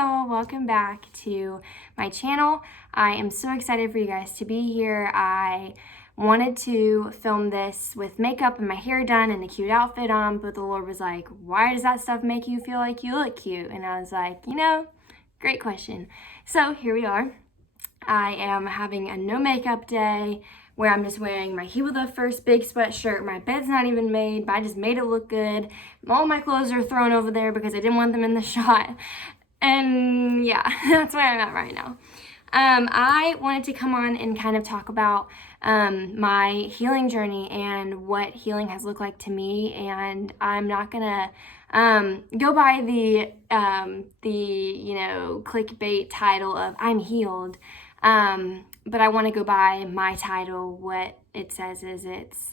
y'all, welcome back to my channel. I am so excited for you guys to be here. I wanted to film this with makeup and my hair done and a cute outfit on, but the Lord was like, why does that stuff make you feel like you look cute? And I was like, great question. So here we are. I am having a no makeup day where I'm just wearing my He Will Live First big sweatshirt. My bed's not even made, but I just made it look good. All my clothes are thrown over there because I didn't want them in the shot. And yeah, that's where I'm at right now. I wanted to come on and kind of talk about my healing journey and what healing has looked like to me. And I'm not gonna go by the clickbait title of I'm healed. But I want to go by my title. What it says is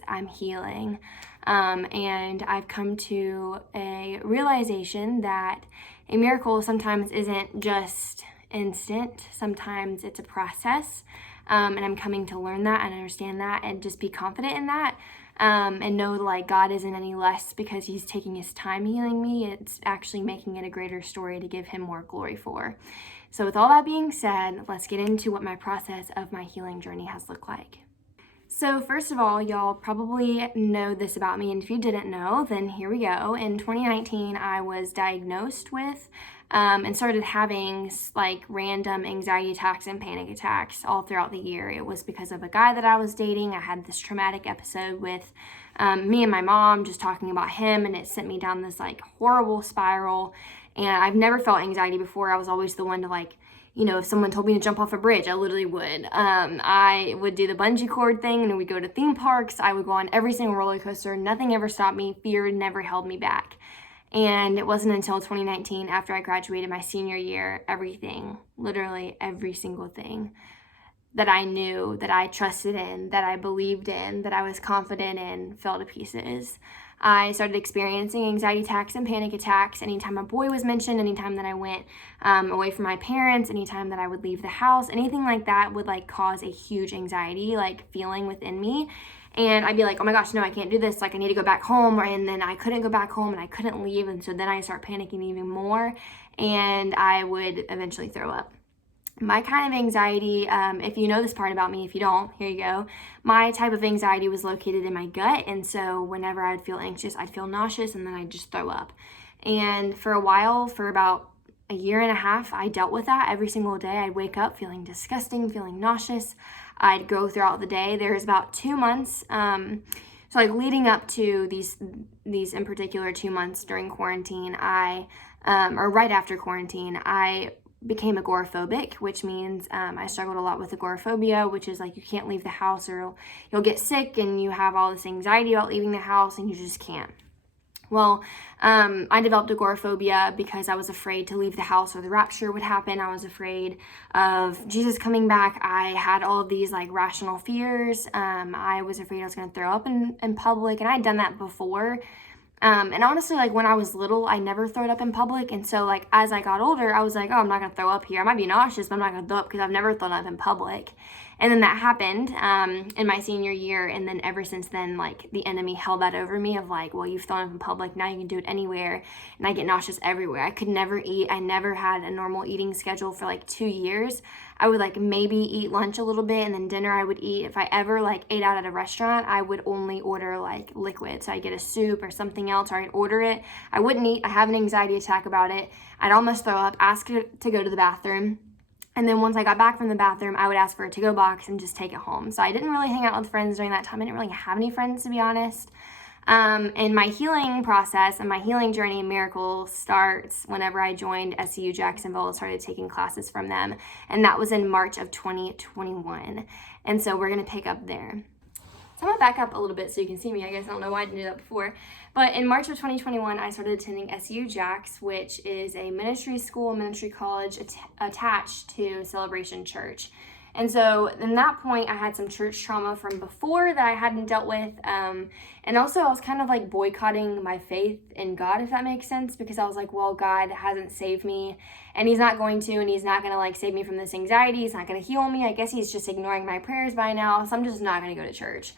I'm healing. And I've come to a realization that a miracle sometimes isn't just instant. Sometimes it's a process. And I'm coming to learn that and understand that and just be confident in that. And know like God isn't any less because he's taking his time healing me. It's actually making it a greater story to give him more glory for. So with all that being said, let's get into what my process of my healing journey has looked like. So first of all, y'all probably know this about me, and if you didn't know, then here we go. In 2019, I was diagnosed with and started having like random anxiety attacks and panic attacks all throughout the year. It was because of a guy that I was dating. I had this traumatic episode with me and my mom just talking about him, and it sent me down this like horrible spiral. And I've never felt anxiety before. I was always the one to if someone told me to jump off a bridge, I literally would. I would do the bungee cord thing, and we'd go to theme parks. I would go on every single roller coaster. Nothing ever stopped me. Fear never held me back. And it wasn't until 2019, after I graduated my senior year, everything, literally every single thing that I knew, that I trusted in, that I believed in, that I was confident in, fell to pieces. I started experiencing anxiety attacks and panic attacks anytime a boy was mentioned, anytime that I went away from my parents, anytime that I would leave the house, anything like that would cause a huge anxiety feeling within me. And I'd be like, oh my gosh, no, I can't do this. I need to go back home. And then I couldn't go back home and I couldn't leave. And so then I start panicking even more and I would eventually throw up. My kind of anxiety, if you know this part about me, if you don't, here you go. My type of anxiety was located in my gut. And so whenever I'd feel anxious, I'd feel nauseous and then I'd just throw up. And for a while, for about a year and a half, I dealt with that every single day. I'd wake up feeling disgusting, feeling nauseous. I'd go throughout the day. There was about 2 months, leading up to these in particular 2 months during quarantine, or right after quarantine, I became agoraphobic, which means I struggled a lot with agoraphobia, which is you can't leave the house or you'll get sick and you have all this anxiety about leaving the house and you just can't. Well, I developed agoraphobia because I was afraid to leave the house or the rapture would happen. I was afraid of Jesus coming back. I had all of these rational fears. I was afraid I was going to throw up in public, and I had done that before. And honestly, when I was little, I never throwed up in public. And so, as I got older, I was like, oh, I'm not going to throw up here. I might be nauseous, but I'm not going to throw up because I've never thrown up in public. And then that happened in my senior year. And then ever since then, the enemy held that over me of well, you've thrown up in public. Now you can do it anywhere. And I get nauseous everywhere. I could never eat. I never had a normal eating schedule for 2 years. I would maybe eat lunch a little bit, and then dinner I would eat. If I ever ate out at a restaurant, I would only order liquid. So I'd get a soup or something else, or I'd order it. I wouldn't eat. I have an anxiety attack about it. I'd almost throw up, ask to go to the bathroom. And then once I got back from the bathroom, I would ask for a to-go box and just take it home. So I didn't really hang out with friends during that time. I didn't really have any friends, to be honest. And my healing process and my healing journey in Miracle starts whenever I joined SCU Jacksonville and started taking classes from them. And that was in March of 2021. And so we're going to pick up there. So I'm going to back up a little bit so you can see me. I guess I don't know why I didn't do that before. But in March of 2021, I started attending SCU Jax, which is a ministry school, ministry college attached to Celebration Church. And so in that point, I had some church trauma from before that I hadn't dealt with. And also I was kind of boycotting my faith in God, if that makes sense, because I was well, God hasn't saved me and he's not going to, and he's not going to save me from this anxiety. He's not going to heal me. I guess he's just ignoring my prayers by now. So I'm just not going to go to church.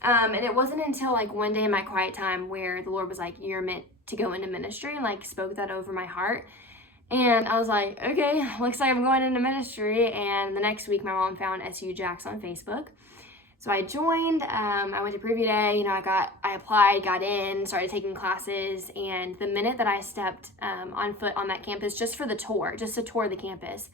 And it wasn't until one day in my quiet time where the Lord was you're meant to go into ministry, and spoke that over my heart. And I was like, okay, looks like I'm going into ministry. And the next week, my mom found SU Jax on Facebook. So I joined, I went to preview day, I applied, got in, started taking classes, and the minute that I stepped on foot on that campus just for the tour, just to tour the campus,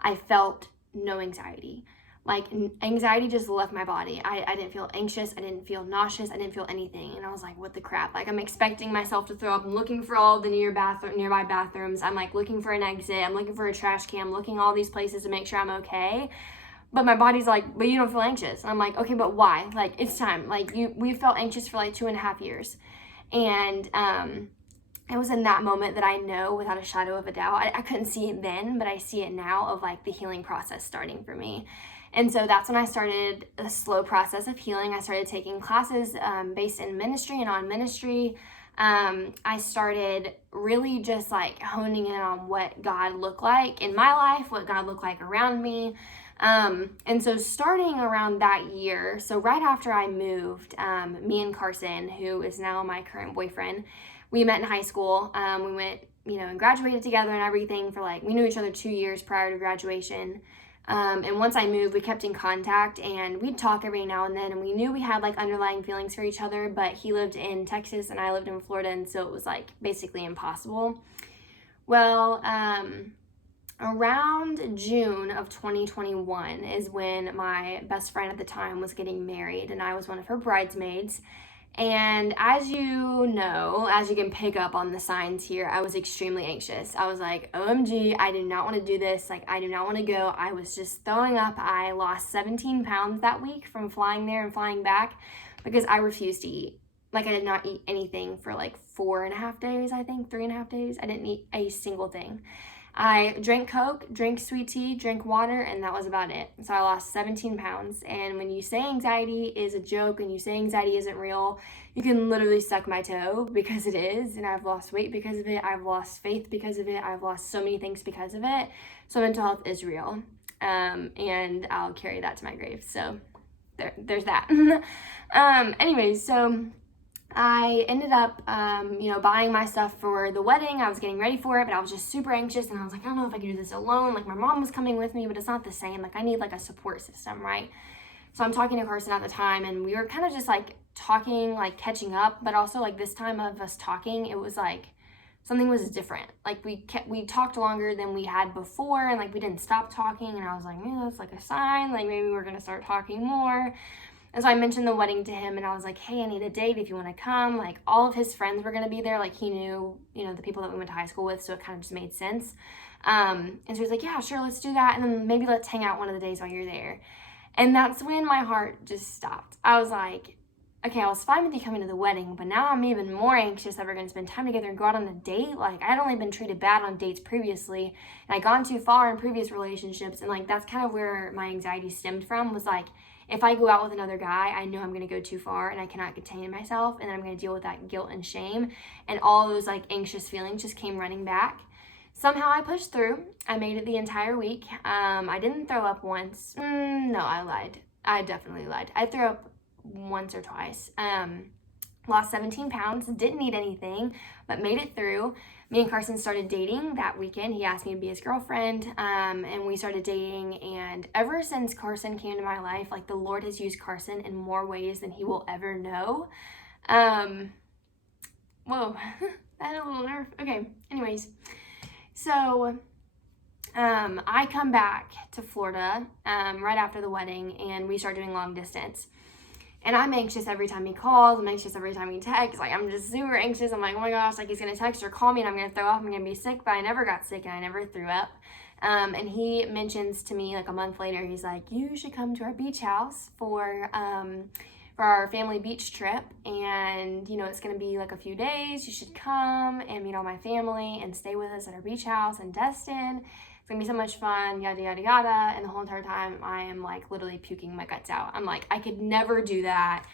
I felt no anxiety. Like, anxiety just left my body. I didn't feel anxious, I didn't feel nauseous, I didn't feel anything, and I was like, what the crap? Like, I'm expecting myself to throw up, I'm looking for all the nearby bathrooms, I'm like looking for an exit, I'm looking for a trash can, I'm looking all these places to make sure I'm okay. But my body's like, but you don't feel anxious. And I'm like, okay, but why? Like, it's time. Like, we felt anxious for like 2.5 years. And it was in that moment that I know without a shadow of a doubt. I couldn't see it then, but I see it now of like the healing process starting for me. And so that's when I started a slow process of healing. I started taking classes based in ministry and on ministry. I started really just like honing in on what God looked like in my life, what God looked like around me. And so starting around that year, so right after I moved, me and Carson, who is now my current boyfriend, we met in high school. We went, and graduated together and everything for like, we knew each other 2 years prior to graduation. And once I moved, we kept in contact and we'd talk every now and then, and we knew we had like underlying feelings for each other, but he lived in Texas and I lived in Florida, and so it was like basically impossible. Well, around June of 2021 is when my best friend at the time was getting married, and I was one of her bridesmaids. And as you know, as you can pick up on the signs here, I was extremely anxious. I was like, OMG, I do not want to do this. Like, I do not want to go. I was just throwing up. I lost 17 pounds that week from flying there and flying back because I refused to eat. Like, I did not eat anything for like 4.5 days, I think, 3.5 days. I didn't eat a single thing. I drank Coke, drank sweet tea, drank water, and that was about it. So I lost 17 pounds. And when you say anxiety is a joke and you say anxiety isn't real, you can literally suck my toe because it is. And I've lost weight because of it. I've lost faith because of it. I've lost so many things because of it. So mental health is real. And I'll carry that to my grave. So there's that. Anyways, so I ended up, buying my stuff for the wedding. I was getting ready for it, but I was just super anxious, and I was like, I don't know if I can do this alone. Like, my mom was coming with me, but it's not the same. Like, I need like a support system, right? So I'm talking to Carson at the time, and we were kind of just like talking, like catching up, but also like this time of us talking, it was like something was different. Like, we talked longer than we had before, and like we didn't stop talking, and I was like, that's like a sign. Like, maybe we're gonna start talking more. And so I mentioned the wedding to him, and I was like, hey, I need a date if you want to come. Like, all of his friends were going to be there. Like, he knew, the people that we went to high school with, so it kind of just made sense. And so he was like, yeah, sure, let's do that. And then maybe let's hang out one of the days while you're there. And that's when my heart just stopped. I was like, okay, I was fine with you coming to the wedding, but now I'm even more anxious that we're going to spend time together and go out on a date. Like, I'd only been treated bad on dates previously, and I'd gone too far in previous relationships. And like, that's kind of where my anxiety stemmed from, was like, if I go out with another guy, I know I'm going to go too far and I cannot contain myself, and then I'm going to deal with that guilt and shame, and all those like anxious feelings just came running back. Somehow I pushed through. I made it the entire week. I didn't throw up once. No, I lied. I definitely lied. I threw up once or twice. Lost 17 pounds, didn't eat anything, but made it through. Me and Carson started dating that weekend. He asked me to be his girlfriend, and we started dating. And ever since Carson came into my life, like, the Lord has used Carson in more ways than he will ever know. Whoa, that had a little nerve. Okay, anyways, so I come back to Florida right after the wedding, and we start doing long distance. And I'm anxious every time he calls. I'm anxious every time he texts. Like, I'm just super anxious. I'm like, oh my gosh, like, he's going to text or call me and I'm going to throw up. I'm going to be sick. But I never got sick and I never threw up. And he mentions to me like a month later, he's like, you should come to our beach house for our family beach trip. And, it's going to be like a few days. You should come and meet all my family and stay with us at our beach house in Destin. It's gonna be so much fun, yada, yada, yada. And the whole entire time I am like literally puking my guts out. I'm like, I could never do that.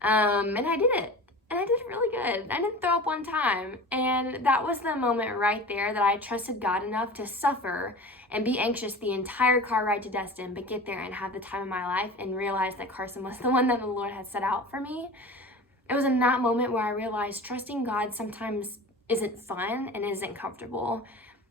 And I did it. And I did it really good. I didn't throw up one time. And that was the moment right there that I trusted God enough to suffer and be anxious the entire car ride to Destin, but get there and have the time of my life and realize that Carson was the one that the Lord had set out for me. It was in that moment where I realized trusting God sometimes isn't fun and isn't comfortable.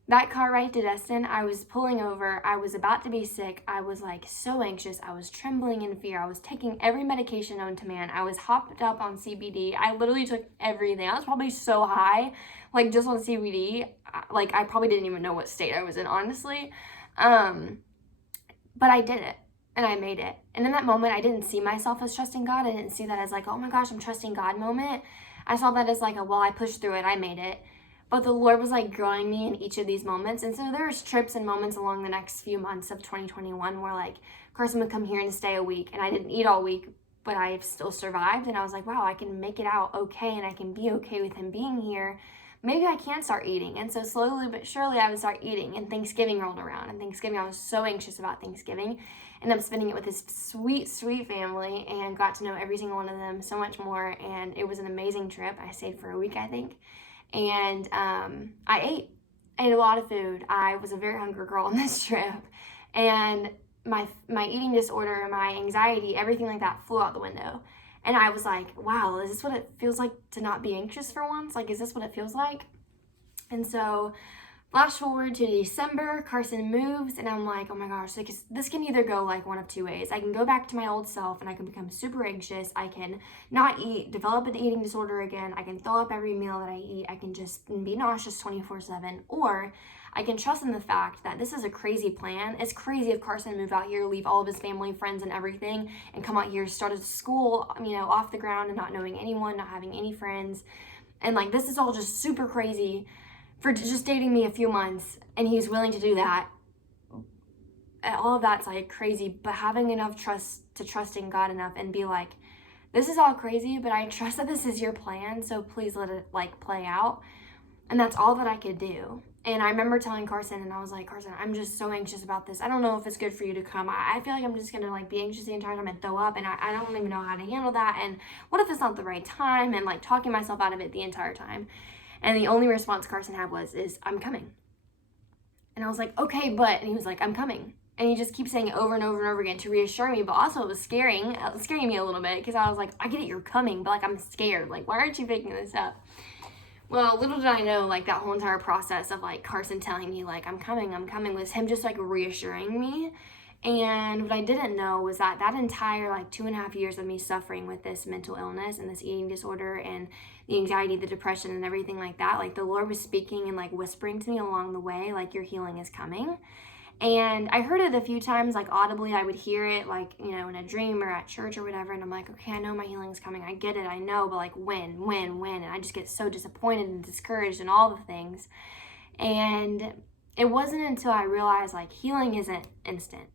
That car ride to Destin, I was pulling over. I was about to be sick. I was like so anxious. I was trembling in fear. I was taking every medication known to man. I was hopped up on CBD. I literally took everything. I was probably so high, like just on CBD. Like I probably didn't even know what state I was in, honestly. But I did it and I made it. And in that moment, I didn't see myself as trusting God. I didn't see that as like, oh my gosh, I'm trusting God moment. I saw that as like, well, I pushed through it. I made it. But the Lord was like growing me in each of these moments. And so there's trips and moments along the next few months of 2021 where like Carson would come here and stay a week and I didn't eat all week, but I still survived. And I was like, wow, I can make it out okay. And I can be okay with him being here. Maybe I can start eating. And so slowly but surely I would start eating, and Thanksgiving rolled around. And Thanksgiving, I was so anxious about Thanksgiving. And I'm spending it with this sweet, sweet family and got to know every single one of them so much more. And it was an amazing trip. I stayed for a week, I think. And I ate a lot of food. I was a very hungry girl on this trip, and my eating disorder, my anxiety, everything like that flew out the window. And I was like, wow, is this what it feels like to not be anxious for once? Like, is this what it feels like? And so flash forward to December, Carson moves, and I'm like, oh my gosh, like this can either go like one of two ways. I can go back to my old self and I can become super anxious. I can not eat, develop an eating disorder again. I can throw up every meal that I eat. I can just be nauseous 24/7. Or I can trust in the fact that this is a crazy plan. It's crazy if Carson moved out here, leave all of his family, friends, and everything, and come out here, start a school, off the ground and not knowing anyone, not having any friends. And like, this is all just super crazy for just dating me a few months, and he's willing to do that. All of that's like crazy, but having enough trust to trust in God enough and be like, this is all crazy, but I trust that this is your plan, so please let it like play out. And that's all that I could do. And I remember telling Carson, and I was like, Carson, I'm just so anxious about this. I don't know if it's good for you to come. I feel like I'm just gonna like be anxious the entire time and throw up, and I don't even know how to handle that. And what if it's not the right time? And like talking myself out of it the entire time. And the only response Carson had is I'm coming. And I was like, okay, but, and he was like, I'm coming. And he just keeps saying it over and over and over again to reassure me, but also it was scaring me a little bit, because I was like, I get it, you're coming, but like I'm scared. Like, why aren't you picking this up? Well, little did I know, like that whole entire process of like Carson telling me like I'm coming was him just like reassuring me. And what I didn't know was that entire like 2.5 years of me suffering with this mental illness and this eating disorder and the anxiety, the depression, and everything like that, like the Lord was speaking and like whispering to me along the way, like your healing is coming. And I heard it a few times, like audibly. I would hear it like, in a dream or at church or whatever. And I'm like, okay, I know my healing is coming. I get it. I know, but like when? And I just get so disappointed and discouraged and all the things. And it wasn't until I realized like healing isn't instant.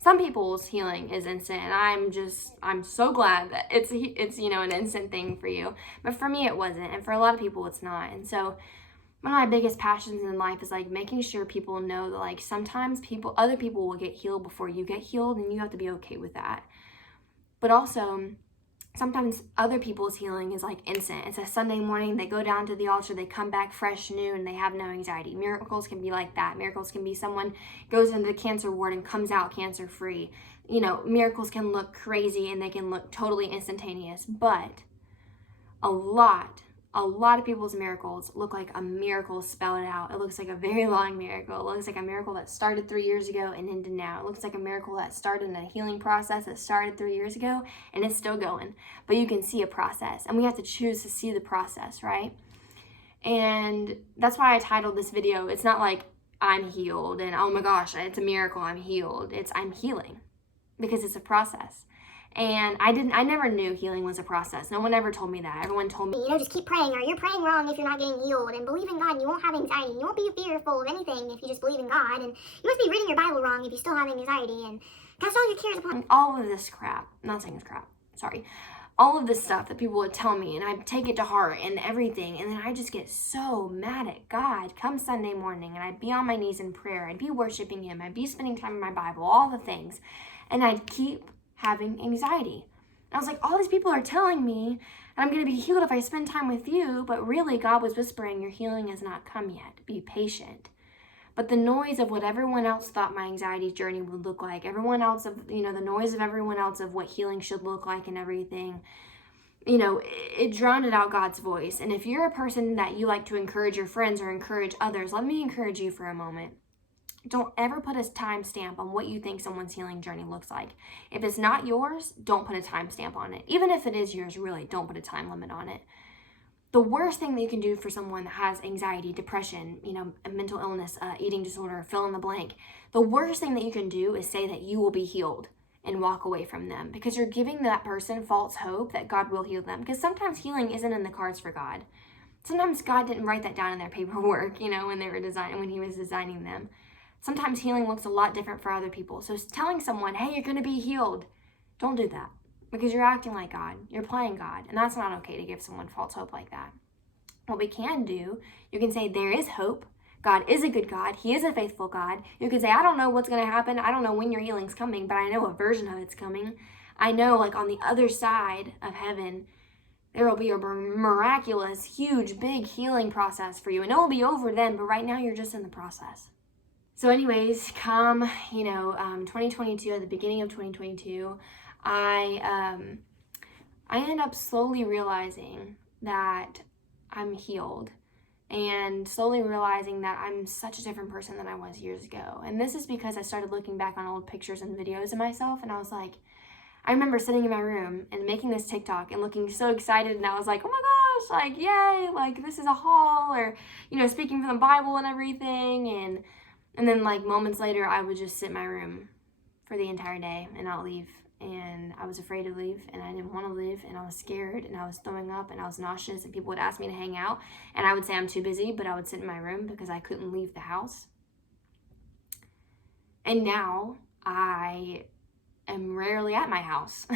Some people's healing is instant, and I'm so glad that it's an instant thing for you. But for me, it wasn't, and for a lot of people, it's not. And so one of my biggest passions in life is like making sure people know that like sometimes other people will get healed before you get healed, and you have to be okay with that. But also, sometimes other people's healing is like instant. It's a Sunday morning, they go down to the altar, they come back fresh, new, and they have no anxiety. Miracles can be like that. Miracles can be someone goes into the cancer ward and comes out cancer free. Miracles can look crazy and they can look totally instantaneous, but a lot of people's miracles look like a miracle spelled out. It looks like a very long miracle. It looks like a miracle that started 3 years ago and ended now. It looks like a miracle that started in a healing process that started 3 years ago and it's still going. But you can see a process, and we have to choose to see the process, right? And that's why I titled this video, it's not like I'm healed and oh my gosh, it's a miracle, I'm healed. It's I'm healing, because it's a process. And I never knew healing was a process. No one ever told me that. Everyone told me, just keep praying, or you're praying wrong if you're not getting healed, and believe in God and you won't have anxiety. You won't be fearful of anything if you just believe in God, and you must be reading your Bible wrong if you still have anxiety, and cast all your cares upon all of this crap. I'm not saying it's crap, sorry. All of this stuff that people would tell me, and I'd take it to heart and everything, and then I just get so mad at God come Sunday morning, and I'd be on my knees in prayer, I'd be worshiping Him, I'd be spending time in my Bible, all the things, and I'd keep having anxiety. And I was like, all these people are telling me I'm going to be healed if I spend time with you, but really God was whispering, your healing has not come yet. Be patient. But the noise of what everyone else thought my anxiety journey would look like, everyone else of, the noise of everyone else of what healing should look like and everything, it drowned out God's voice. And if you're a person that you like to encourage your friends or encourage others, let me encourage you for a moment. Don't ever put a timestamp on what you think someone's healing journey looks like. If it's not yours, don't put a timestamp on it. Even if it is yours, really, don't put a time limit on it. The worst thing that you can do for someone that has anxiety, depression, a mental illness, eating disorder, fill in the blank, the worst thing that you can do is say that you will be healed and walk away from them, because you're giving that person false hope that God will heal them. Because sometimes healing isn't in the cards for God. Sometimes God didn't write that down in their paperwork, when he was designing them. Sometimes healing looks a lot different for other people. So telling someone, hey, you're going to be healed, don't do that, because you're acting like God. You're playing God, and that's not okay to give someone false hope like that. What we can do, you can say there is hope. God is a good God. He is a faithful God. You can say, I don't know what's going to happen. I don't know when your healing's coming, but I know a version of it's coming. I know, on the other side of heaven, there will be a miraculous, huge, big healing process for you. And it will be over then, but right now you're just in the process. So anyways, come, 2022, at the beginning of 2022, I ended up slowly realizing that I'm healed, and slowly realizing that I'm such a different person than I was years ago. And this is because I started looking back on old pictures and videos of myself, and I was like, I remember sitting in my room and making this TikTok and looking so excited, and I was like, oh my gosh, yay, this is a haul, or, speaking from the Bible and everything, and then moments later, I would just sit in my room for the entire day and not leave. And I was afraid to leave, and I didn't want to leave, and I was scared, and I was throwing up, and I was nauseous, and people would ask me to hang out, and I would say I'm too busy, but I would sit in my room because I couldn't leave the house. And now I am rarely at my house.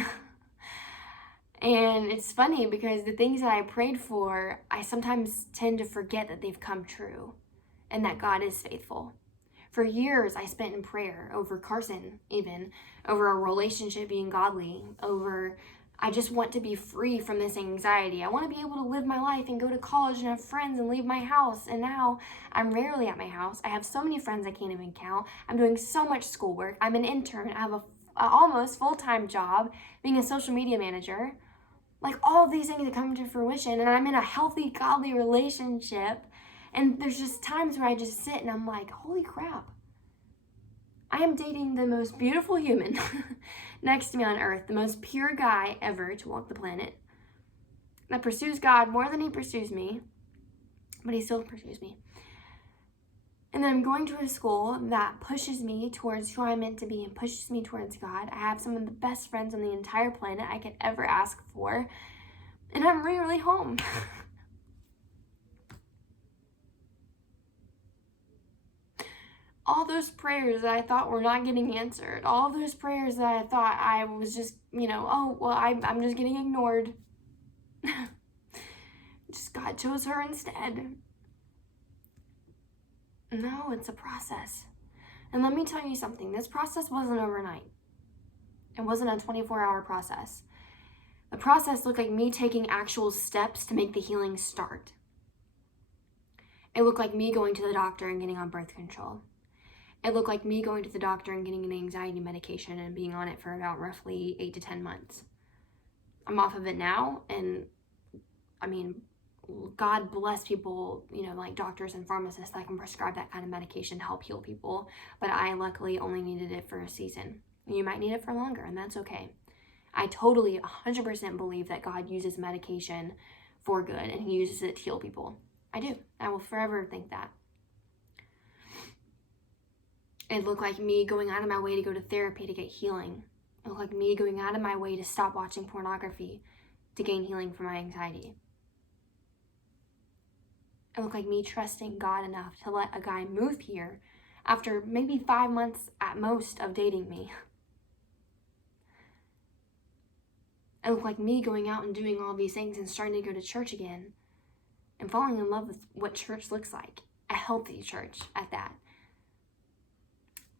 And it's funny because the things that I prayed for, I sometimes tend to forget that they've come true and that God is faithful. For years, I spent in prayer over Carson, even, over a relationship being godly, over I just want to be free from this anxiety. I want to be able to live my life and go to college and have friends and leave my house. And now I'm rarely at my house. I have so many friends I can't even count. I'm doing so much schoolwork. I'm an intern. I have a almost full-time job being a social media manager. All of these things that come to fruition, and I'm in a healthy, godly relationship. And there's just times where I just sit and I'm like, holy crap. I am dating the most beautiful human next to me on earth, the most pure guy ever to walk the planet, that pursues God more than he pursues me, but he still pursues me. And then I'm going to a school that pushes me towards who I'm meant to be and pushes me towards God. I have some of the best friends on the entire planet I could ever ask for, and I'm really home. All those prayers that I thought were not getting answered, all those prayers that I thought I was just, I'm just getting ignored. Just God chose her instead. No, it's a process. And let me tell you something, this process wasn't overnight. It wasn't a 24-hour process. The process looked like me taking actual steps to make the healing start. It looked like me going to the doctor and getting on birth control. It looked like me going to the doctor and getting an anxiety medication and being on it for about roughly 8 to 10 months. I'm off of it now, and God bless people, like doctors and pharmacists that can prescribe that kind of medication to help heal people. But I luckily only needed it for a season. You might need it for longer, and that's okay. I totally 100% believe that God uses medication for good, and he uses it to heal people. I do. I will forever think that. It looked like me going out of my way to go to therapy to get healing. It looked like me going out of my way to stop watching pornography to gain healing from my anxiety. It looked like me trusting God enough to let a guy move here after maybe 5 months at most of dating me. It looked like me going out and doing all these things and starting to go to church again and falling in love with what church looks like, a healthy church at that.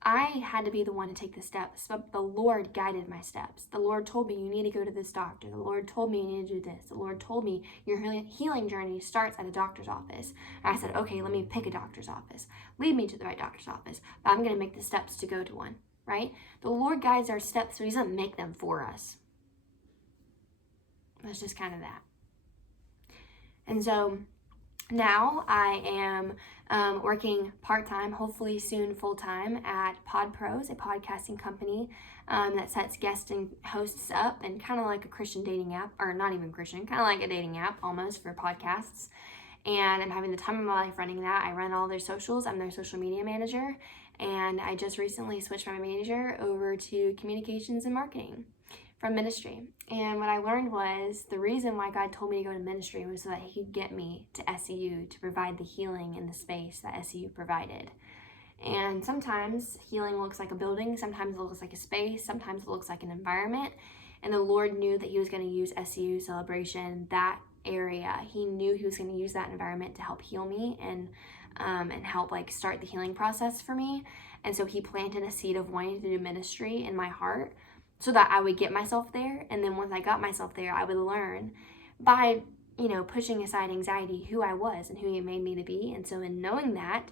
I had to be the one to take the steps, but the Lord guided my steps. The Lord told me, you need to go to this doctor. The Lord told me, you need to do this. The Lord told me, your healing journey starts at a doctor's office. And I said, okay, let me pick a doctor's office. Lead me to the right doctor's office, but I'm going to make the steps to go to one, right? The Lord guides our steps, so he doesn't make them for us. That's just kind of that. And so now I am working part-time, hopefully soon full-time, at PodPros, a podcasting company that sets guests and hosts up, and kind of like a Christian dating app, or not even Christian, kind of like a dating app almost for podcasts. And I'm having the time of my life running that. I run all their socials. I'm their social media manager. And I just recently switched my manager over to communications and marketing from ministry. And what I learned was the reason why God told me to go to ministry was so that he could get me to SEU to provide the healing in the space that SEU provided. And sometimes healing looks like a building, sometimes it looks like a space, sometimes it looks like an environment. And the Lord knew that he was going to use SEU Celebration, that area. He knew he was going to use that environment to help heal me and help like start the healing process for me. And so he planted a seed of wanting to do ministry in my heart, so that I would get myself there. And then once I got myself there, I would learn by, pushing aside anxiety, who I was and who he made me to be. And so in knowing that,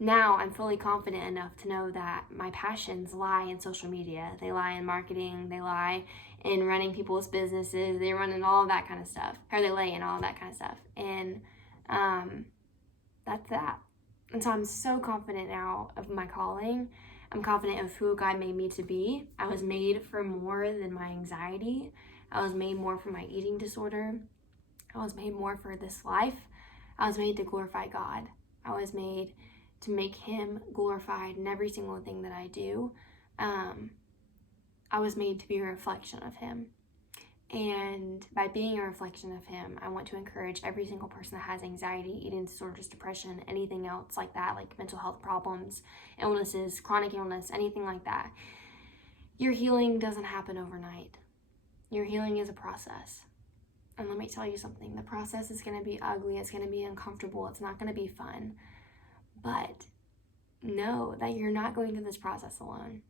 now I'm fully confident enough to know that my passions lie in social media. They lie in marketing. They lie in running people's businesses. They run in all of that kind of stuff. Or they lay in all of that kind of stuff. And that's that. And so I'm so confident now of my calling. I'm confident of who God made me to be. I was made for more than my anxiety. I was made more for my eating disorder. I was made more for this life. I was made to glorify God. I was made to make him glorified in every single thing that I do. I was made to be a reflection of him. And by being a reflection of him, I want to encourage every single person that has anxiety, eating disorders, depression, anything else like that, like mental health problems, illnesses, chronic illness, anything like that. Your healing doesn't happen overnight. Your healing is a process. And let me tell you something, the process is going to be ugly, it's going to be uncomfortable, it's not going to be fun. But know that you're not going through this process alone.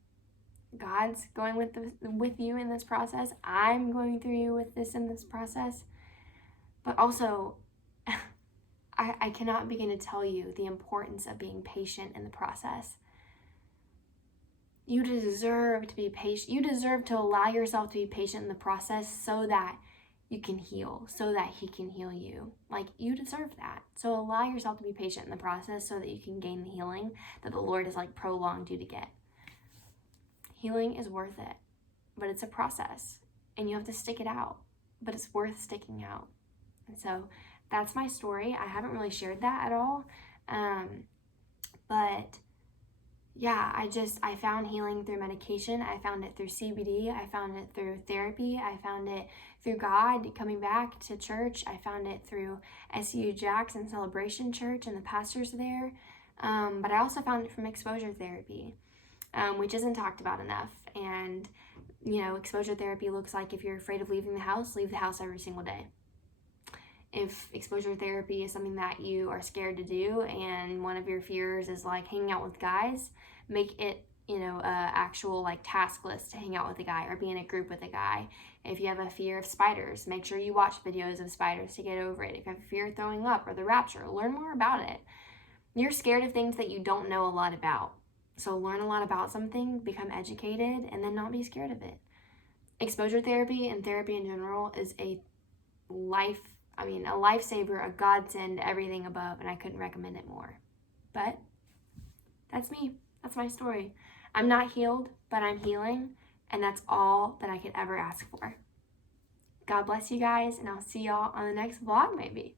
God's going with you in this process. I'm going through you with this in this process. But also, I cannot begin to tell you the importance of being patient in the process. You deserve to be patient. You deserve to allow yourself to be patient in the process so that you can heal, so that he can heal you. Like, you deserve that. So allow yourself to be patient in the process so that you can gain the healing that the Lord has like prolonged you to get. Healing is worth it, but it's a process and you have to stick it out, but it's worth sticking out. And so that's my story. I haven't really shared that at all. But yeah, I found healing through medication. I found it through CBD. I found it through therapy. I found it through God coming back to church. I found it through SEU Jackson Celebration Church and the pastors there. But I also found it from exposure therapy. Which isn't talked about enough. And, exposure therapy looks like if you're afraid of leaving the house, leave the house every single day. If exposure therapy is something that you are scared to do and one of your fears is like hanging out with guys, make it, a actual like task list to hang out with a guy or be in a group with a guy. If you have a fear of spiders, make sure you watch videos of spiders to get over it. If you have a fear of throwing up or the rapture, learn more about it. You're scared of things that you don't know a lot about. So learn a lot about something, become educated, and then not be scared of it. Exposure therapy and therapy in general is a lifesaver, a godsend, everything above, and I couldn't recommend it more. But that's me. That's my story. I'm not healed, but I'm healing, and that's all that I could ever ask for. God bless you guys, and I'll see y'all on the next vlog maybe.